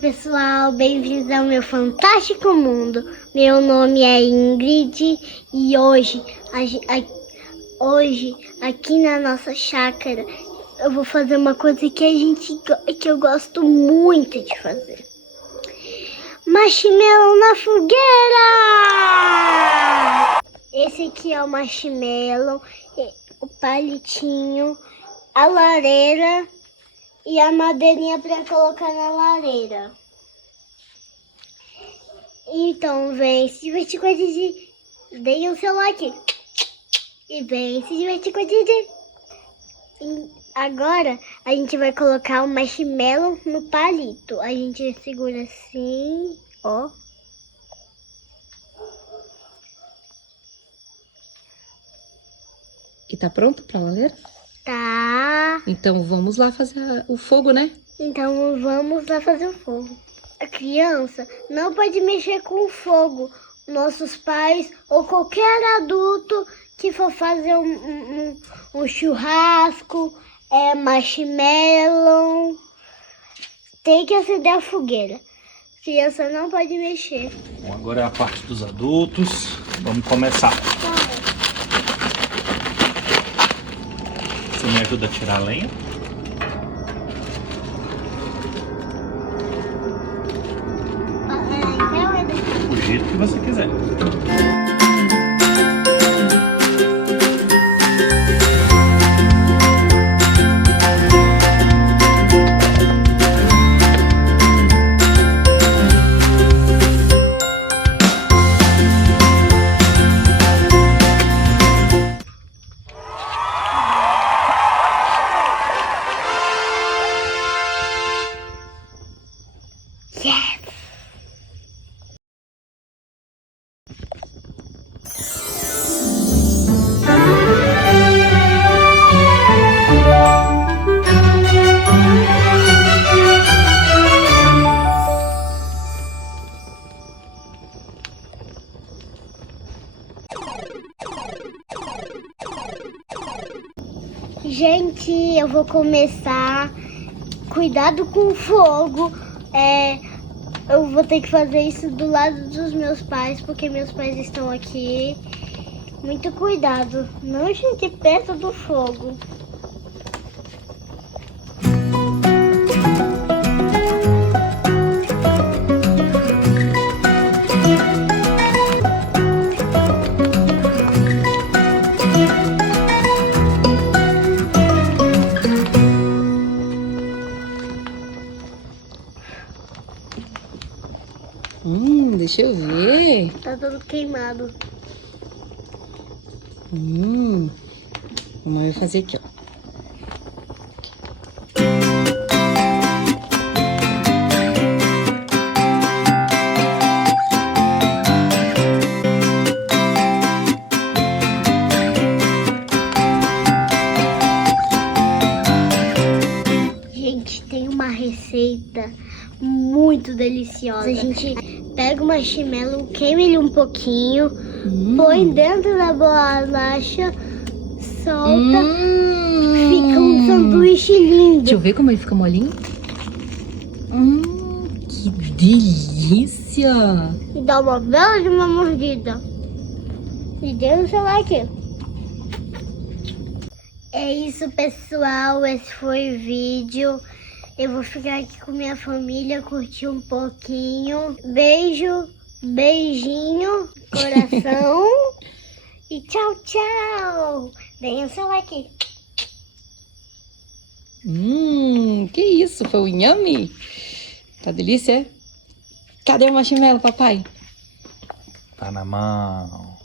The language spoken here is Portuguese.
pessoal, bem-vindos ao meu fantástico mundo. Meu nome é Ingrid e hoje aqui na nossa chácara eu vou fazer uma coisa que eu gosto muito de fazer. Marshmallow na fogueira! Esse aqui é o marshmallow, o palitinho, a lareira e a madeirinha para colocar na lareira. Então vem se divertir com a Didi. Deem um seu like. E vem se divertir com a Didi. Agora a gente vai colocar o marshmallow no palito. A gente segura assim, ó. E tá pronto pra lareira? Tá. Então vamos lá fazer o fogo, né? Então vamos lá fazer o fogo. A criança não pode mexer com o fogo. Nossos pais ou qualquer adulto que for fazer um churrasco, marshmallow, tem que acender a fogueira. A criança não pode mexer. Bom, agora é a parte dos adultos. Vamos começar. Você me ajuda a tirar a lenha? Do jeito que você quiser. Yes! Gente, eu vou começar. Cuidado com o fogo. Eu vou ter que fazer isso do lado dos meus pais, porque meus pais estão aqui. Muito cuidado, não chegue perto do fogo. Deixa eu ver. Tá todo queimado. Vamos fazer aqui, ó. Gente, tem uma receita muito deliciosa. A gente pega o marshmallow, queima ele um pouquinho, põe dentro da bolacha, solta, fica um sanduíche lindo. Deixa eu ver como ele fica molinho. Que delícia! E dá uma bela de uma mordida. E dê o seu like. É isso, pessoal. Esse foi o vídeo. Eu vou ficar aqui com minha família, curtir um pouquinho. Beijo, beijinho, coração. E tchau, tchau. Deem o seu like. Que isso? Foi o inhame? Tá delícia, é? Cadê o marshmallow, papai? Tá na mão.